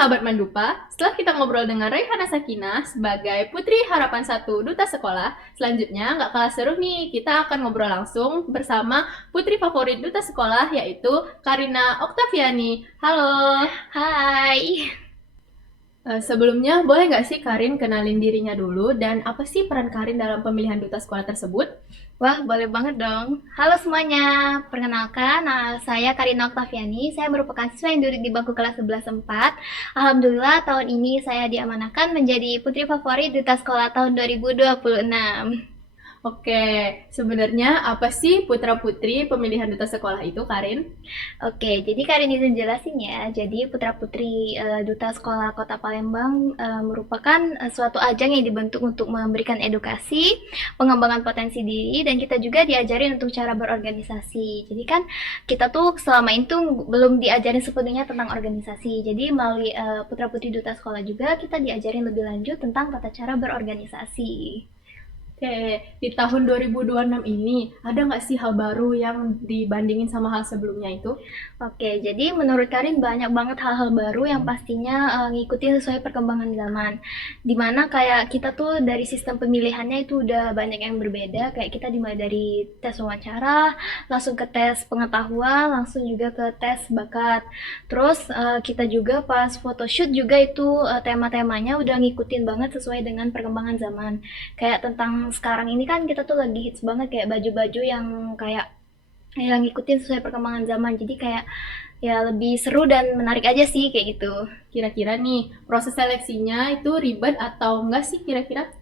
sahabat Mandupa, setelah kita ngobrol dengan Raihana Sakinah sebagai Putri Harapan 1 Duta Sekolah, selanjutnya nggak kalah seru nih, kita akan ngobrol langsung bersama Putri favorit Duta Sekolah yaitu Karina Oktaviani. Halo. Hai. Sebelumnya boleh nggak sih Karin kenalin dirinya dulu dan apa sih peran Karin dalam pemilihan Duta Sekolah tersebut? Wah, boleh banget dong. Halo semuanya. Perkenalkan, saya Karina Oktaviani. Saya merupakan siswa yang duduk di bangku kelas 11-4. Alhamdulillah, tahun ini saya diamanahkan menjadi putri favorit Duta Sekolah tahun 2026. Oke, sebenarnya apa sih putra-putri pemilihan Duta Sekolah itu, Karin? Oke, jadi Karin izin jelasin ya. Jadi putra-putri Duta Sekolah Kota Palembang merupakan suatu ajang yang dibentuk untuk memberikan edukasi, pengembangan potensi diri, dan kita juga diajarin untuk cara berorganisasi. Jadi kan kita tuh selama itu belum diajarin sepenuhnya tentang organisasi. Jadi melalui putra-putri Duta Sekolah juga kita diajarin lebih lanjut tentang tata cara berorganisasi. Oke, di tahun 2026 ini ada nggak sih hal baru yang dibandingin sama hal sebelumnya itu? Oke, jadi menurut Karin banyak banget hal-hal baru yang pastinya ngikutin sesuai perkembangan zaman. Dimana kayak kita tuh dari sistem pemilihannya itu udah banyak yang berbeda. Kayak kita dimulai dari tes wawancara, langsung ke tes pengetahuan, langsung juga ke tes bakat. Terus kita juga pas photoshoot juga itu tema-temanya udah ngikutin banget sesuai dengan perkembangan zaman. Kayak tentang sekarang ini kan kita tuh lagi hits banget kayak baju-baju yang kayak yang ngikutin sesuai perkembangan zaman, jadi kayak ya lebih seru dan menarik aja sih kayak gitu. Kira-kira nih, proses seleksinya itu ribet atau enggak sih kira-kira?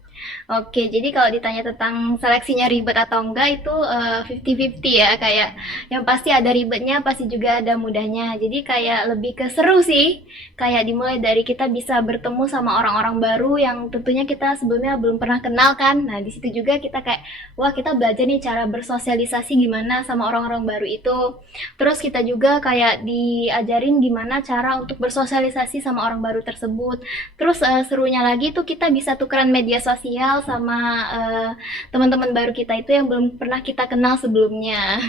Oke, jadi kalau ditanya tentang seleksinya ribet atau enggak itu 50-50 ya, kayak yang pasti ada ribetnya, pasti juga ada mudahnya. Jadi kayak lebih ke seru sih. Kayak dimulai dari kita bisa bertemu sama orang-orang baru yang tentunya kita sebelumnya belum pernah kenal kan. Nah, di situ juga kita kayak wah, kita belajar nih cara bersosialisasi gimana sama orang-orang baru itu. Terus kita juga kayak diajarin gimana cara untuk bersosialisasi sama orang baru tersebut. Terus serunya lagi tuh kita bisa tukeran media sosial sama teman-teman baru kita itu yang belum pernah kita kenal sebelumnya.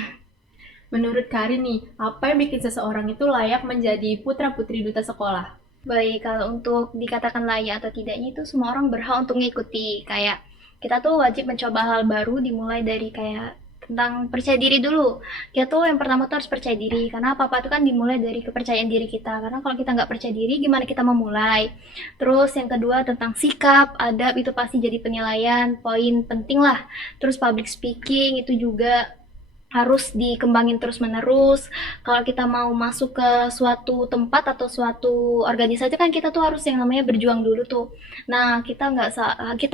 Menurut Karin nih, apa yang bikin seseorang itu layak menjadi putra-putri Duta Sekolah? Baik, kalau untuk dikatakan layak atau tidaknya itu semua orang berhak untuk mengikuti. Kayak kita tuh wajib mencoba hal baru dimulai dari kayak tentang percaya diri dulu. Kita tuh yang pertama tuh harus percaya diri karena apa-apa itu kan dimulai dari kepercayaan diri kita. Karena kalau kita nggak percaya diri, gimana kita memulai? Terus yang kedua tentang sikap, adab itu pasti jadi penilaian, poin penting lah. Terus public speaking itu juga harus dikembangin terus-menerus. Kalau kita mau masuk ke suatu tempat atau suatu organisasi kan kita tuh harus yang namanya berjuang dulu tuh. Nah, kita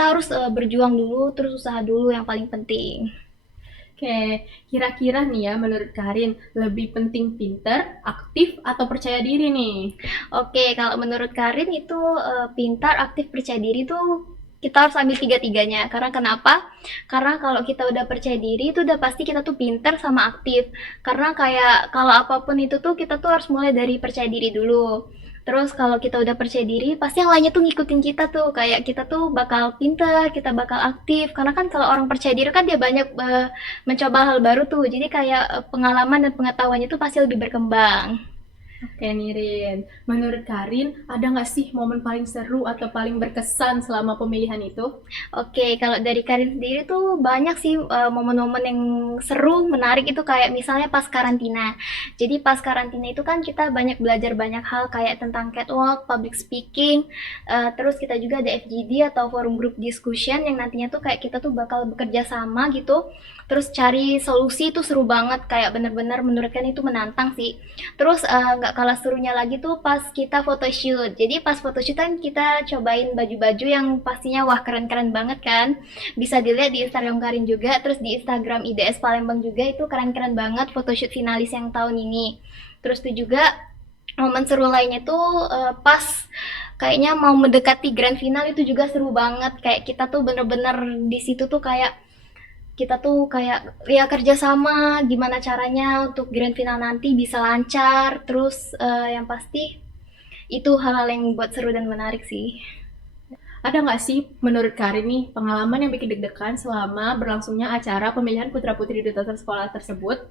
harus berjuang dulu terus usaha dulu yang paling penting. Oke, kira-kira nih ya menurut Karin, lebih penting pinter, aktif, atau percaya diri nih? Oke, kalau menurut Karin itu pintar, aktif, percaya diri tuh kita harus ambil tiga-tiganya. Karena kenapa? Karena kalau kita udah percaya diri itu udah pasti kita tuh pintar sama aktif. Karena kayak kalau apapun itu tuh kita tuh harus mulai dari percaya diri dulu. Terus kalau kita udah percaya diri, pasti yang lainnya tuh ngikutin kita tuh. Kayak kita tuh bakal pintar, kita bakal aktif. Karena kan kalau orang percaya diri kan dia banyak mencoba hal baru tuh. Jadi kayak pengalaman dan pengetahuannya tuh pasti lebih berkembang. Oke nih Rin, menurut Karin ada nggak sih momen paling seru atau paling berkesan selama pemilihan itu? Oke, kalau dari Karin sendiri tuh banyak sih momen-momen yang seru, menarik itu kayak misalnya pas karantina. Jadi pas karantina itu kan kita banyak belajar banyak hal kayak tentang catwalk, public speaking, terus kita juga ada FGD atau forum group discussion yang nantinya tuh kayak kita tuh bakal bekerja sama gitu. Terus cari solusi itu seru banget, kayak bener-bener menurut kan itu menantang sih. Terus nggak kalah serunya lagi tuh pas kita photoshoot. Jadi pas photoshoot kan kita cobain baju-baju yang pastinya wah keren-keren banget kan. Bisa dilihat di Instagram Karin juga, terus di Instagram IDS Palembang juga itu keren-keren banget photoshoot finalis yang tahun ini. Terus tuh juga momen seru lainnya tuh pas kayaknya mau mendekati grand final itu juga seru banget. Kayak kita tuh bener-bener di situ tuh kayak kita tuh kayak ya kerjasama gimana caranya untuk grand final nanti bisa lancar terus yang pasti itu hal-hal yang buat seru dan menarik sih. Ada nggak sih menurut Karin nih pengalaman yang bikin deg-degan selama berlangsungnya acara pemilihan putra-putri duta sekolah tersebut?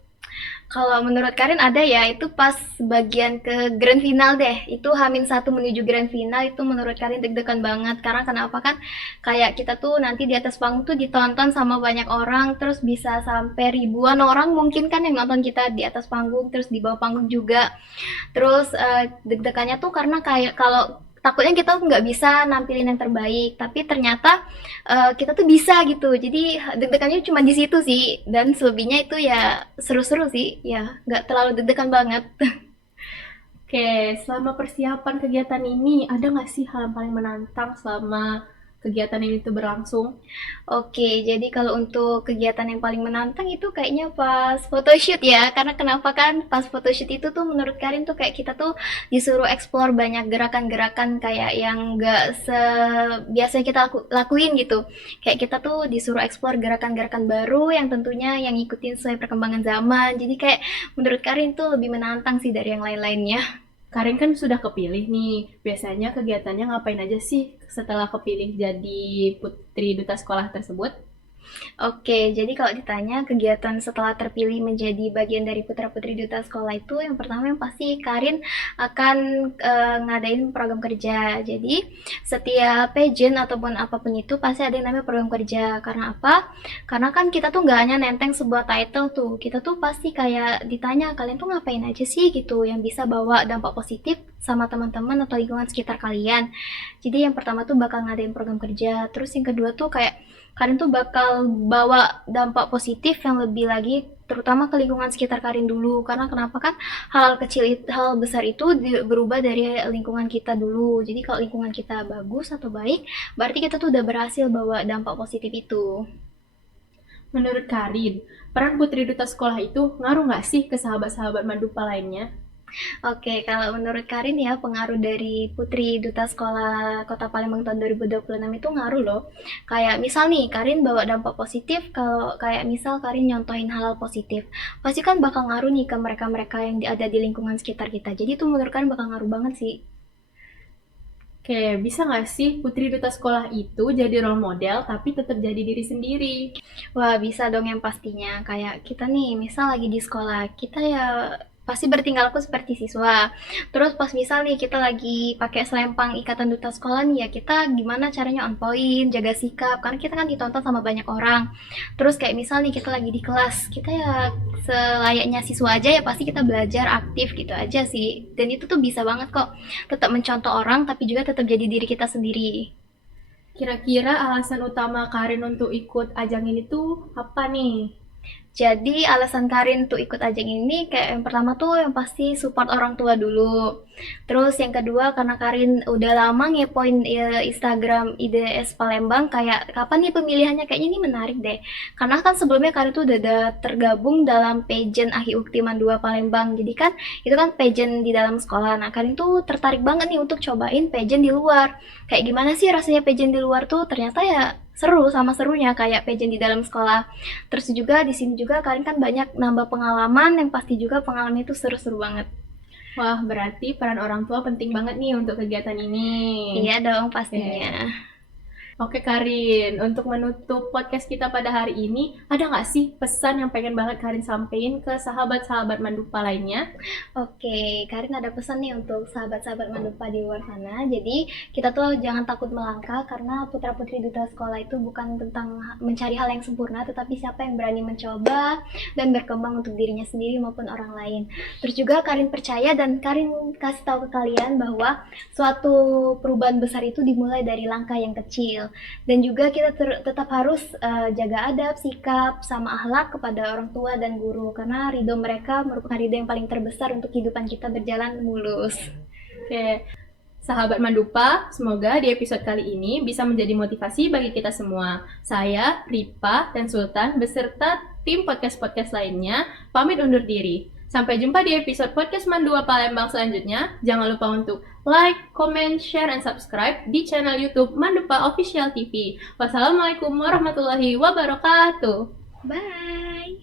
Kalau menurut Karin ada ya, itu pas bagian ke grand final deh. Itu H-1 menuju grand final itu menurut Karin deg-degan banget. Karena kenapa kan kayak kita tuh nanti di atas panggung tuh ditonton sama banyak orang, terus bisa sampai ribuan orang mungkin kan yang nonton kita di atas panggung, terus di bawah panggung juga. Terus deg-degannya tuh karena kayak kalau takutnya kita nggak bisa nampilin yang terbaik, tapi ternyata kita tuh bisa gitu. Jadi deg-degannya cuma di situ sih, dan selebihnya itu ya seru-seru sih, ya nggak terlalu deg-degan banget. Oke, selama persiapan kegiatan ini, ada nggak sih hal yang paling menantang selama kegiatan ini tuh berlangsung? Oke, jadi kalau untuk kegiatan yang paling menantang itu kayaknya pas photoshoot ya. Karena kenapa kan pas photoshoot itu tuh menurut Karin tuh kayak kita tuh disuruh explore banyak gerakan-gerakan kayak yang gak sebiasanya kita lakuin gitu. Kayak kita tuh disuruh explore gerakan-gerakan baru yang tentunya yang ngikutin sesuai perkembangan zaman. Jadi kayak menurut Karin tuh lebih menantang sih dari yang lain-lainnya. Karin kan sudah kepilih nih. Biasanya kegiatannya ngapain aja sih setelah kepilih jadi putri duta sekolah tersebut? Oke, jadi kalau ditanya kegiatan setelah terpilih menjadi bagian dari putra-putri duta sekolah itu yang pertama yang pasti Karin akan ngadain program kerja. Jadi setiap pageant ataupun apapun itu pasti ada yang namanya program kerja. Karena apa? Karena kan kita tuh nggak hanya nenteng sebuah title tuh, kita tuh pasti kayak ditanya kalian tuh ngapain aja sih gitu yang bisa bawa dampak positif sama teman-teman atau lingkungan sekitar kalian. Jadi yang pertama tuh bakal ngadain program kerja, terus yang kedua tuh kayak Karin tuh bakal bawa dampak positif yang lebih lagi terutama ke lingkungan sekitar Karin dulu karena kenapa kan hal kecil hal besar itu berubah dari lingkungan kita dulu. Jadi kalau lingkungan kita bagus atau baik berarti kita tuh udah berhasil bawa dampak positif itu. Menurut Karin, peran putri duta sekolah itu ngaruh nggak sih ke sahabat-sahabat Mandupa lainnya? Oke, kalau menurut Karin ya pengaruh dari Putri Duta Sekolah Kota Palembang tahun 2026 itu ngaruh loh. Kayak misal nih, Karin bawa dampak positif, kalau kayak misal Karin nyontohin hal positif, pasti kan bakal ngaruh nih ke mereka-mereka yang ada di lingkungan sekitar kita. Jadi itu menurut Karin bakal ngaruh banget sih. Oke, bisa nggak sih putri duta sekolah itu jadi role model tapi tetap jadi diri sendiri? Wah, bisa dong yang pastinya. Kayak kita nih, misal lagi di sekolah, kita ya pasti bertinggalku seperti siswa. Terus pas misal nih kita lagi pakai selempang ikatan duta sekolah nih ya kita gimana caranya on point, jaga sikap karena kita kan ditonton sama banyak orang. Terus kayak misal nih kita lagi di kelas, kita ya selayaknya siswa aja ya pasti kita belajar aktif gitu aja sih. Dan itu tuh bisa banget kok tetap mencontoh orang tapi juga tetap jadi diri kita sendiri. Kira-kira alasan utama Karin untuk ikut ajang ini tuh apa nih? Jadi alasan Karin tuh ikut ajang ini kayak yang pertama tuh yang pasti support orang tua dulu. Terus yang kedua karena Karin udah lama ngepoin Instagram IDS Palembang kayak kapan nih pemilihannya kayaknya ini menarik deh. Karena kan sebelumnya Karin tuh udah ada tergabung dalam pageant Aki Uktiman 2 Palembang. Jadi kan itu kan pageant di dalam sekolah. Nah Karin tuh tertarik banget nih untuk cobain pageant di luar. Kayak gimana sih rasanya pageant di luar tuh? Ternyata ya seru sama serunya kayak pageant di dalam sekolah. Terus juga di sini juga kalian kan banyak nambah pengalaman yang pasti juga pengalaman itu seru-seru banget. Wah, berarti peran orang tua penting banget nih untuk kegiatan ini. Iya dong Oke. pastinya. Oke Karin, untuk menutup podcast kita pada hari ini, ada nggak sih pesan yang pengen banget Karin sampein ke sahabat-sahabat Mandupa lainnya? Oke, Karin ada pesan nih untuk sahabat-sahabat Mandupa di luar sana. Jadi kita tuh jangan takut melangkah karena putra-putri duta sekolah itu bukan tentang mencari hal yang sempurna, tetapi siapa yang berani mencoba dan berkembang untuk dirinya sendiri maupun orang lain. Terus juga Karin percaya dan Karin kasih tahu ke kalian bahwa suatu perubahan besar itu dimulai dari langkah yang kecil. Dan juga kita tetap harus jaga adab, sikap, sama akhlak kepada orang tua dan guru karena ridho mereka merupakan ridho yang paling terbesar untuk kehidupan kita berjalan mulus. Oke, sahabat Mandupa, semoga di episode kali ini bisa menjadi motivasi bagi kita semua. Saya, Ripa, dan Sultan beserta tim podcast-podcast lainnya pamit undur diri. Sampai jumpa di episode podcast Mandua Palembang selanjutnya. Jangan lupa untuk like, comment, share, and subscribe di channel YouTube Mandupa Official TV. Wassalamualaikum warahmatullahi wabarakatuh. Bye.